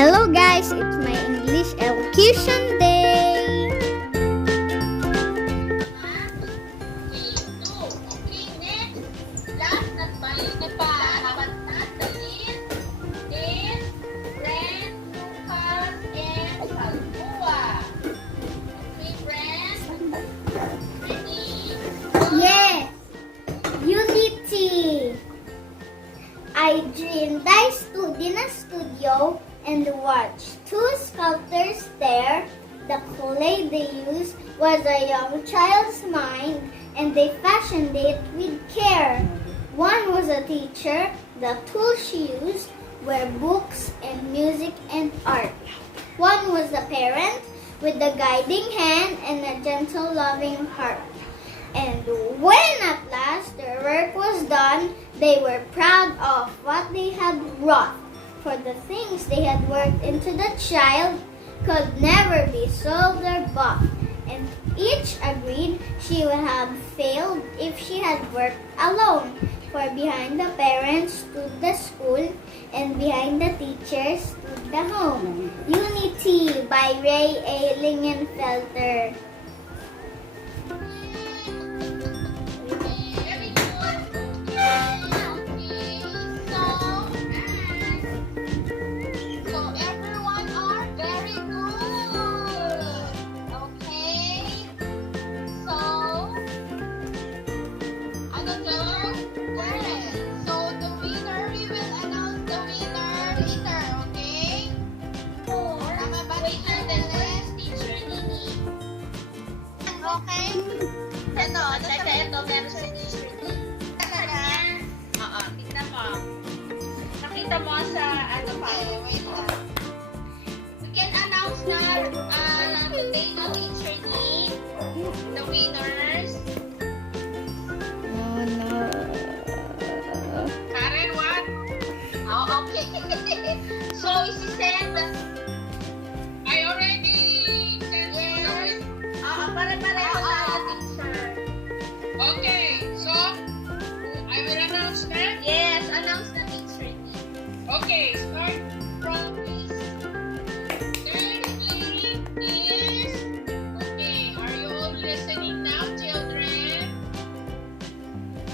Hello guys, it's my English Elocution Day! Last at balik pa. Nabantat the list is Brent, Lucas, and Salbua. Okay, Brent? Ready? Yes! Unity! I dreamed I stood in a studio and watched two sculptors there. The clay they used was a young child's mind, and they fashioned it with care. One was a teacher. The tools she used were books and music and art. One was a parent with a guiding hand and a gentle, loving heart. And when at last their work was done, they were proud of what they had wrought. For the things they had worked into the child could never be sold or bought. And each agreed she would have failed if she had worked alone. For behind the parents stood the school, and behind the teachers stood the home. Unity by Ray A. Lingenfelter. Very good. Okay, so everyone are very good. Okay, so ano to? Correct. So the winner, we will announce the winner later. Okay? Tama ba, Teacher Dennis? Teacher Nini? Okay? Ito, meron sa Teacher Nini. Talaga? Oo, tignan mo. Nakita mo sa ano pa. Wait lang. We can announce na today no Teacher Nini, the winners. Karen, what? Oh, okay. So, isi-send. I already sent it. Pare-pareho tayo, teacher. Okay, so, I will announce that? Yes, announce the teacher. Okay, start from this. Third place is, okay, are you all listening now, children?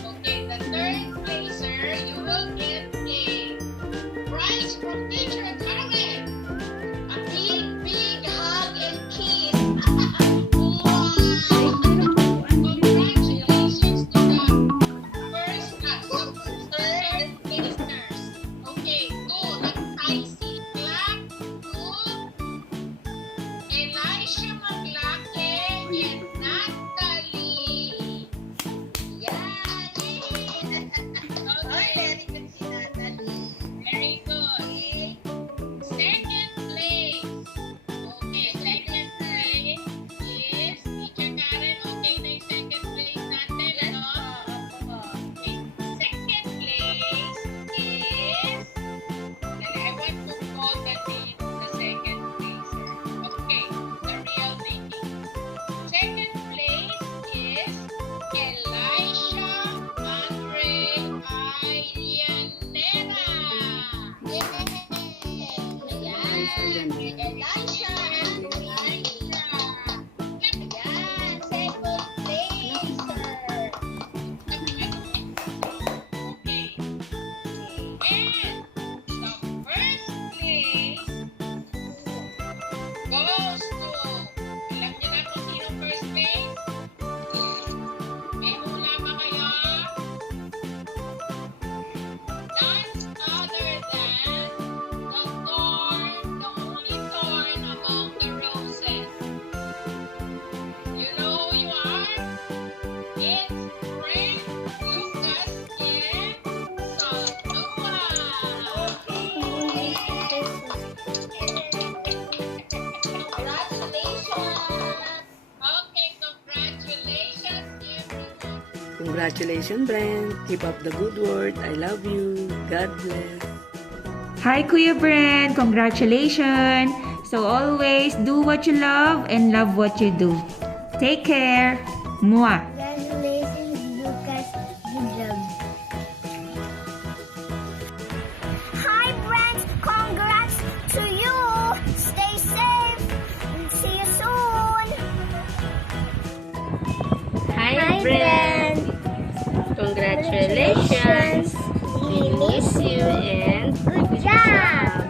Okay, the third placer, you will get a prize from Teacher Karen. A big hug and kiss. Wow! Congratulations to the third placers. Okay, good. Icy Black, good. Elisha Maglake and Natalie. Yan! Okay. Very good si Natalie. Very good. Second place. Okay, second place is Teacher Karen. Okay na yung second place natin, ano? Okay. Second place is... I want to call the name of the second placer. Okay, the real name. Second place is Elisha Andre Ayanera. Ayan. Elisha and Elisha. Ayan. Second placer. Okay. And the first place goes to, alam niyo na kung sino first place? May hula ba kayo? None other than the only thorn among the roses. You know who you are? It's Brent, Lucas, and Salua. Congratulations! Okay, congratulations, everyone. Congratulations, Brent. Keep up the good work. I love you. God bless. Hi, Kuya Brent. Congratulations. So always do what you love and love what you do. Take care. Mwah. Congratulations, Lucas. Good job. Hi, Brent. Congrats to you. Congratulations! We miss you and Good job!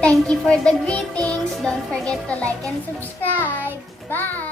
Thank you for the greetings. Don't forget to like and subscribe. Bye!